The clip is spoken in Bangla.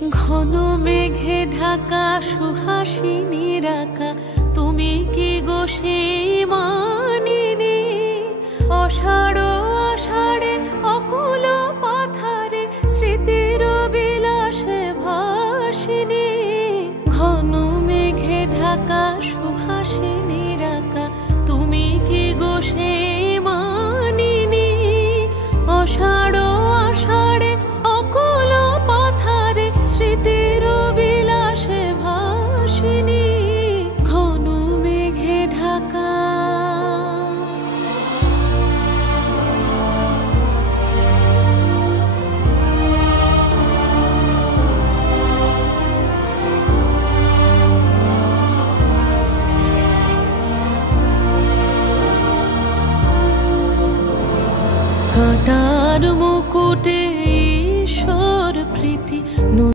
ঘন মেঘে ঢাকা সুহাসিনীর আঁকা তুমি কি গো সেই মানিনী? অষাঢ় আষাঢ়ে অকুল পাথারে স্মৃতির বিলাসে ভাসিনী। ঘন মেঘে ঢাকা সুহাসিনীর আঁকা তুমি কি গো সেই মানিনী? অষাঢ় আষাঢ়ে অকুল পাথারে স্মৃতির বিলাসে ভাসিনী। ঘন মেঘে ঢাকা। কাঁটার মুকুটে